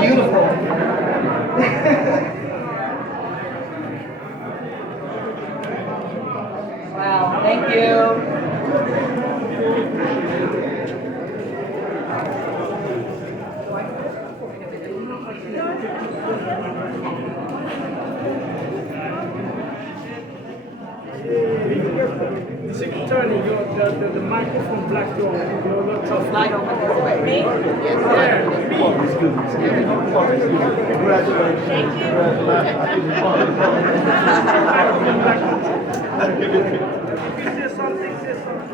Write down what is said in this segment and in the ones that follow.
beautiful. Wow, thank you. The secretary, the microphone black door, your laptop. Slide over this way. Me? Yes, Yeah, me. Say something, say something.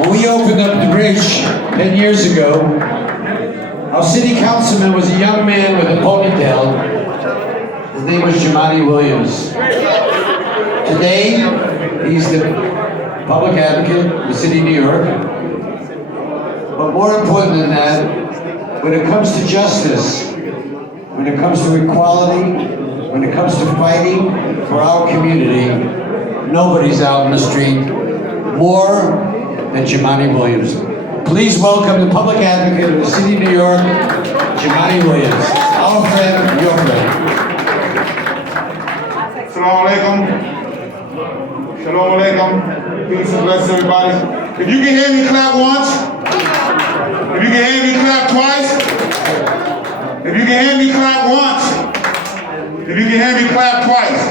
When we opened up the bridge 10 years ago, our city councilman was a young man with a ponytail. His name was Jamani Williams. Today, he's the public advocate of the city of New York. But more important than that, when it comes to justice, when it comes to equality, when it comes to fighting for our community, nobody's out in the street more than Jamani Williams. Please welcome the public advocate of the city of New York, Jamani Williams. Our friend, your friend. Assalamu alaikum. Shalom alaikum. Peace and bless everybody. If you can hear me, clap once. If you can hear me, clap twice. If you can hear me, clap once. If you can hear me, clap twice.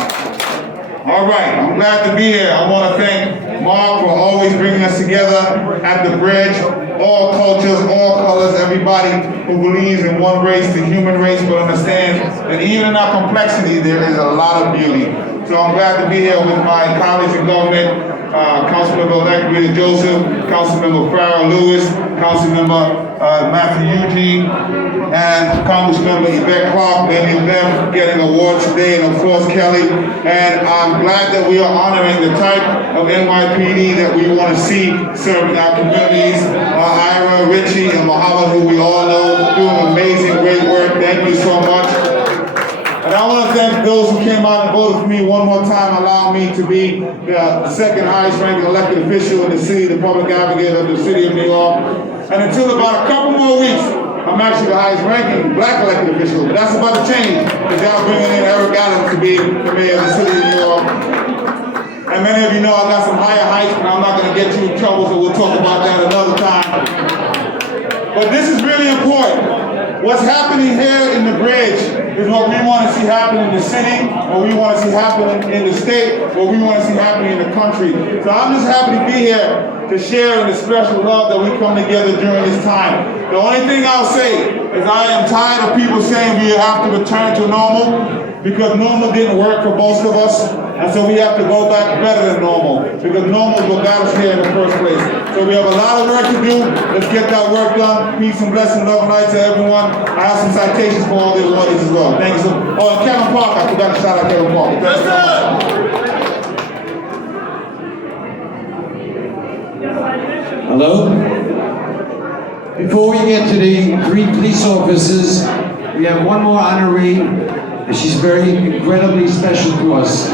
All right, I'm glad to be here. I want to thank Mark for always bringing us together at the bridge. All cultures, all colors, everybody who believes in one race, the human race, but understands that even in our complexity, there is a lot of beauty. So I'm glad to be here with my colleagues in government, Councilmember-elect Rita Joseph, Councilmember Farrah Lewis, Councilmember Matthew Eugene, and Congressmember Yvette Clark, many of them getting awards today, and of course Kelly. And I'm glad that we are honoring the type of NYPD that we want to see serving our communities. Ira, Richie, and Muhammad, who we all know, doing amazing, great work. Thank you so much. And I want to thank those who came out and voted for me one more time, allowing me to be the second highest ranking elected official in the city, the public advocate of the city of New York. And until about a couple more weeks, I'm actually the highest ranking black elected official, but that's about to change because y'all bringing in Eric Adams to be the mayor of the city of New York. And many of you know I got some higher heights, but I'm not going to get you in trouble, so we'll talk about that another time. But this is really important. What's happening here in the bridge is what we want to see happen in the city, what we want to see happen in the state, what we want to see happening in the country. So I'm just happy to be here to share in the special love that we come together during this time. The only thing I'll say is I am tired of people saying we have to return to normal, because normal didn't work for most of us, and so we have to go back better than normal, because normal is what got us here in the first place. So we have a lot of work to do. Let's get that work done. Peace and blessing, love and light to everyone. I have some citations for all the awardees as well. Thank you so much. Oh, and Kevin Park, I forgot to shout out Kevin Park. Yes, Hello? Before we get to the 3 police officers, we have one more honoree, and she's very incredibly special to us.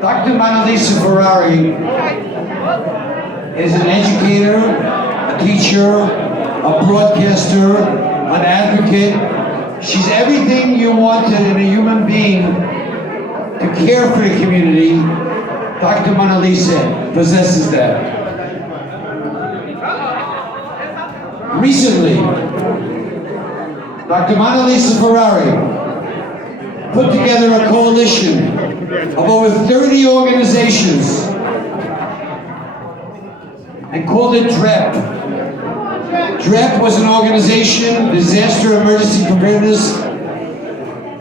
Dr. Mona Lisa Ferrari is an educator, a teacher, a broadcaster, an advocate. She's everything you wanted in a human being to care for the community. Dr. Mona Lisa possesses that. Recently, Dr. Mona Lisa Ferrari put together a coalition of over 30 organizations and called it DREP. DREP was an organization, Disaster Emergency Preparedness,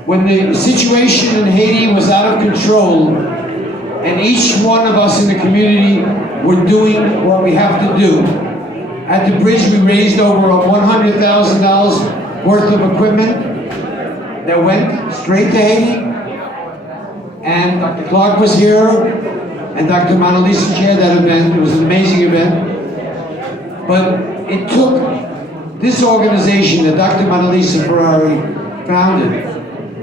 when the situation in Haiti was out of control, and each one of us in the community were doing what we have to do. At the bridge, we raised over $100,000 worth of equipment that went straight to Haiti. And Dr. Clark was here, and Dr. Mona Lisa chaired that event. It was an amazing event. But it took this organization that Dr. Monalisa Ferrari founded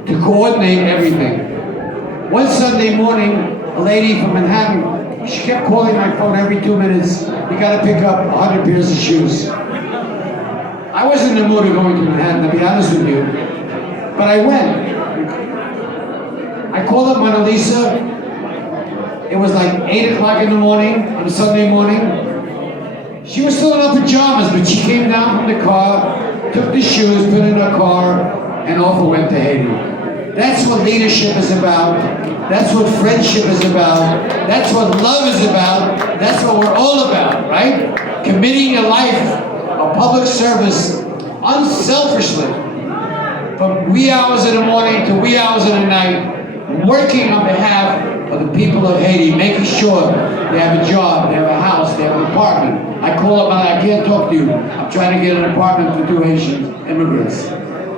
to coordinate everything. One Sunday morning, a lady from Manhattan, she kept calling my phone every 2 minutes. You gotta pick up 100 pairs of shoes. I wasn't in the mood of going to Manhattan, to be honest with you, but I went. I called up Mona Lisa. It was like 8 o'clock in the morning on a Sunday morning. She was still in her pajamas, but she came down from the car, took the shoes, put in her car, and off we went to Haiti. That's what leadership is about. That's what friendship is about. That's what love is about. That's what we're all about, right? Committing your life of public service unselfishly, from wee hours in the morning to wee hours in the night, working on behalf of the people of Haiti, making sure they have a job, they have a house, they have an apartment. I call up and I can't talk to you. I'm trying to get an apartment for 2 Haitian immigrants.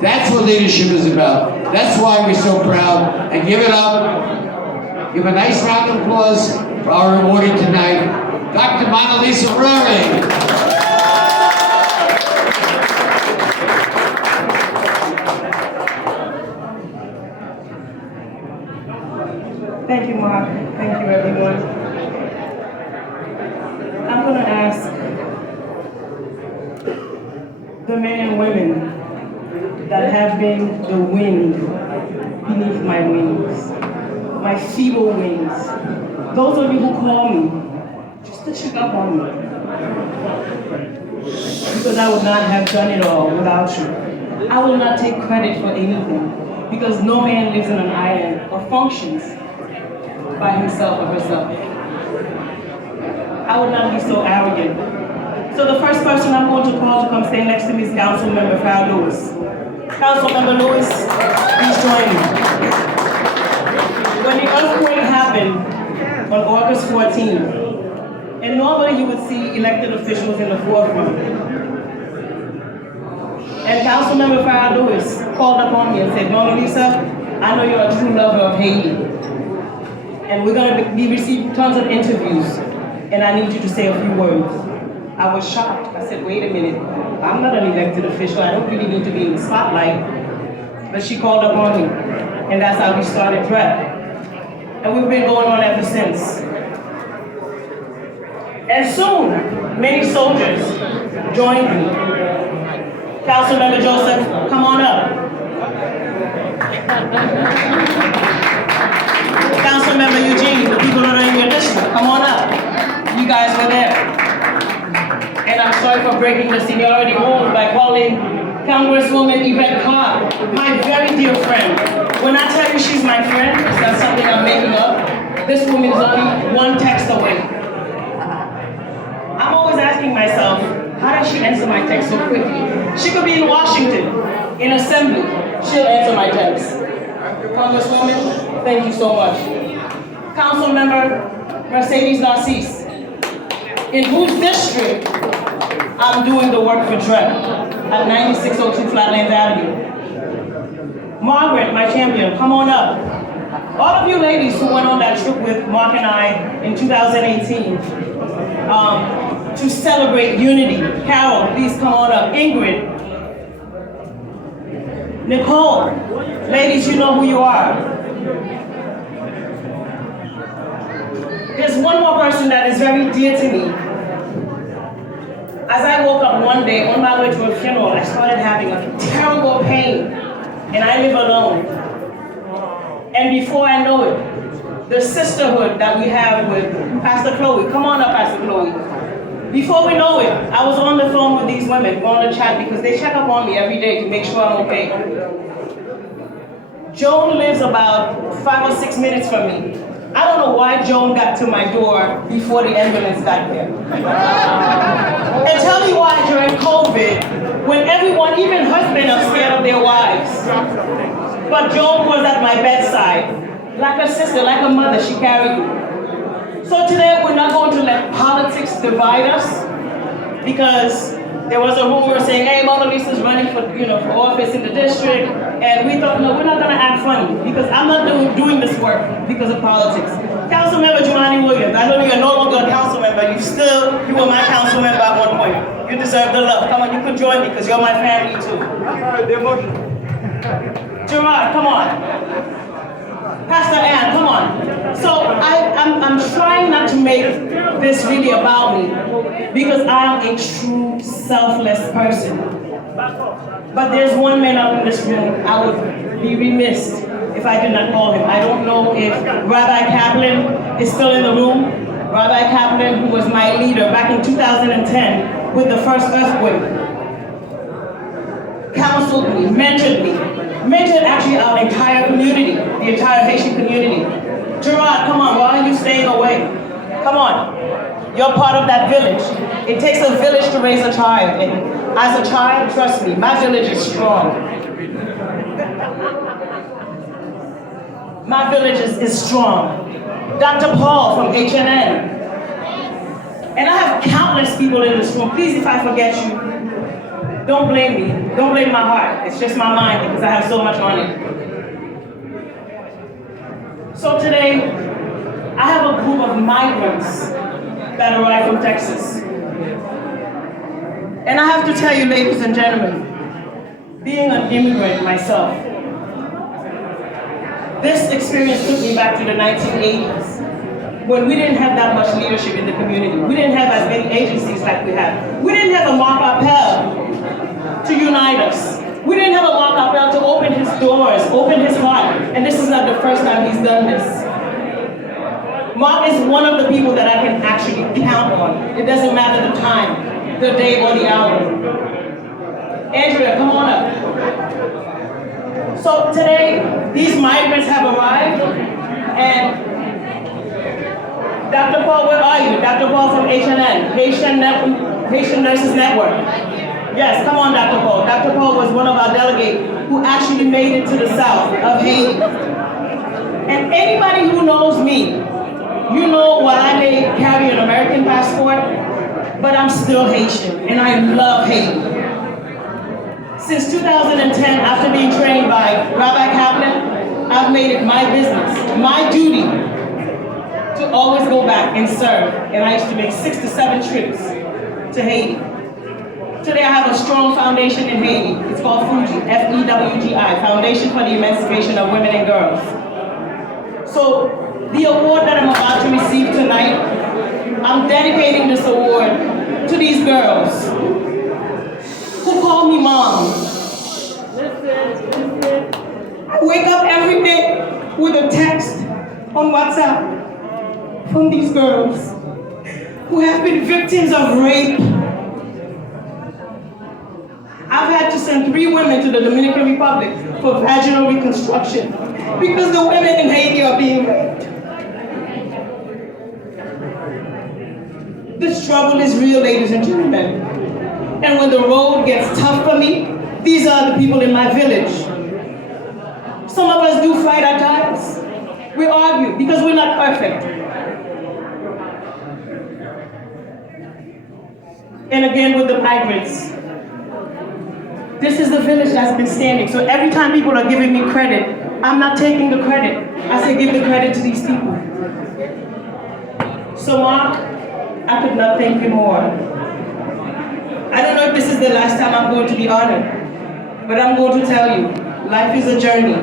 That's what leadership is about. That's why we're so proud. And give it up. Give a nice round of applause for our awardee tonight, Dr. Monalisa Ferrari. Thank you, Mark. Thank you, everyone. I'm going to ask the men and women that have been the wind beneath my wings, my feeble wings, those of you who call me just to check up on me, because I would not have done it all without you. I will not take credit for anything, because no man lives in an island or functions by himself or herself. I would not be so arrogant. So the first person I'm going to call to come stand next to me is Councilmember Farrah Lewis. Councilmember Lewis, please join me. When the earthquake happened on August 14th, and normally you would see elected officials in the forefront, and Councilmember Farrah Lewis called upon me and said, Mona Lisa, I know you're a true lover of Haiti, and we're going to be receiving tons of interviews, and I need you to say a few words. I was shocked. I said, wait a minute, I'm not an elected official. I don't really need to be in the spotlight. But she called upon me, and that's how we started DREP. And we've been going on ever since. And soon, many soldiers joined me. Councilmember Joseph, come on up. Councilmember Eugene, the people that are in your district, come on up. You guys were there. And I'm sorry for breaking the seniority rules by calling Congresswoman Yvette Carr my very dear friend. When I tell you she's my friend, it's not something I'm making up. This woman is only one text away. I'm always asking myself, how does she answer my text so quickly? She could be in Washington, in assembly. She'll answer my text. Congresswoman, thank you so much. Councilmember Mercedes Narcisse, in whose district I'm doing the work for DREP at 9602 Flatlands Avenue. Margaret, my champion, come on up. All of you ladies who went on that trip with Mark and I in 2018 to celebrate unity. Carol, please come on up. Ingrid. Nicole, ladies, you know who you are. There's one more person that is very dear to me. As I woke up one day on my way to a funeral, I started having a terrible pain, and I live alone. And before I know it, the sisterhood that we have with Pastor Chloe, come on up, Pastor Chloe. Before we know it, I was on the phone with these women, on the chat, because they check up on me every day to make sure I'm okay. Joan lives about 5 or 6 minutes from me. I don't know why Joan got to my door before the ambulance got there. And tell me why during COVID, when everyone, even husbands, are scared of their wives. But Joan was at my bedside, like a sister, like a mother, she carried me. So today we're not going to let politics divide us, because there was a rumor saying, hey, Mona Lisa's running for office in the district, and we thought, no, we're not gonna act funny, because I'm not doing this work because of politics. Councilmember Jumaane Williams, I know you're no longer a council member, you were my council member at one point. You deserve the love. Come on, you can join me because you're my family too. Gerard, come on. Pastor Ann, come on. So I'm trying not to make this really about me because I am a true selfless person. But there's one man out in this room I would be remiss if I did not call him. I don't know if Rabbi Kaplan is still in the room. Rabbi Kaplan, who was my leader back in 2010 with the first earthquake, counseled me, mentored actually our entire community, the entire Haitian community. Gerard, come on, why are you staying away? Come on, you're part of that village. It takes a village to raise a child, and as a child, trust me, my village is strong. My village is strong. Dr. Paul from HNN. And I have countless people in this room. Please, if I forget you, don't blame me. Don't blame my heart. It's just my mind because I have so much on it. So today, I have a group of migrants that arrived from Texas. And I have to tell you, ladies and gentlemen, being an immigrant myself, this experience took me back to the 1980s when we didn't have that much leadership in the community. We didn't have as many agencies like we have. We didn't have a Mark Appel to unite us. We didn't have a Mark Appel to open his doors, open his heart. And this is not the first time he's done this. Mark is one of the people that I can actually count on. It doesn't matter the time, the day, or the hour. Andrea, come on up. So today, these migrants have arrived, and Dr. Paul, where are you? Dr. Paul from HNN, Haitian Nurses Network. Yes, come on, Dr. Paul. Dr. Paul was one of our delegates who actually made it to the south of Haiti. And anybody who knows me, you know while I may carry an American passport, but I'm still Haitian, and I love Haiti. Since 2010, after being trained by Rabbi Kaplan, I've made it my business, my duty, to always go back and serve. And I used to make 6 to 7 trips to Haiti. Today I have a strong foundation in Haiti. It's called FEWGI, F-E-W-G-I, Foundation for the Emancipation of Women and Girls. So the award that I'm about to receive tonight, I'm dedicating this award to these girls who call me mom. I wake up every day with a text on WhatsApp from these girls who have been victims of rape. I've had to send 3 women to the Dominican Republic for vaginal reconstruction because the women in Haiti are being raped. The struggle is real, ladies and gentlemen. And when the road gets tough for me, these are the people in my village. Some of us do fight at times. We argue because we're not perfect. And again with the migrants. This is the village that's been standing. So every time people are giving me credit, I'm not taking the credit. I say give the credit to these people. So Mark, I could not thank you more. I don't know if this is the last time I'm going to be honored, but I'm going to tell you, life is a journey.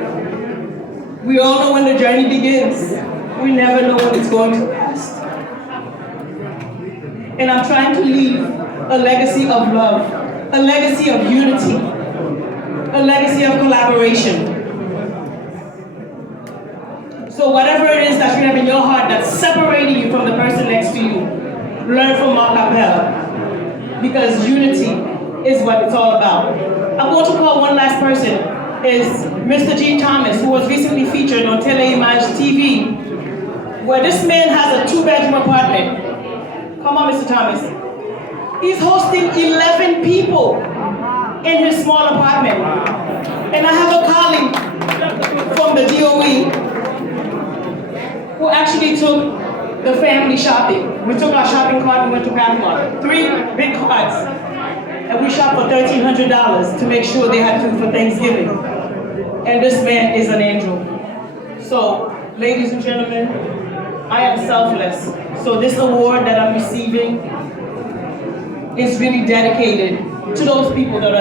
We all know when the journey begins. We never know when it's going to last. And I'm trying to leave a legacy of love, a legacy of unity, a legacy of collaboration. So whatever it is that you have in your heart that's separating you from the person next to you, learn from Mark Appel. Because unity is what it's all about. I'm going to call one last person, is Mr. G. Thomas, who was recently featured on Teleimage TV, where this man has a 2-bedroom apartment. Come on, Mr. Thomas. He's hosting 11 people in his small apartment. And I have a colleague from the DOE who actually took the family shopping. We took our shopping cart and went to Pathmark. 3 big carts. And we shopped for $1,300 to make sure they had food for Thanksgiving. And this man is an angel. So, ladies and gentlemen, I am selfless. So this award that I'm receiving is really dedicated to those people that are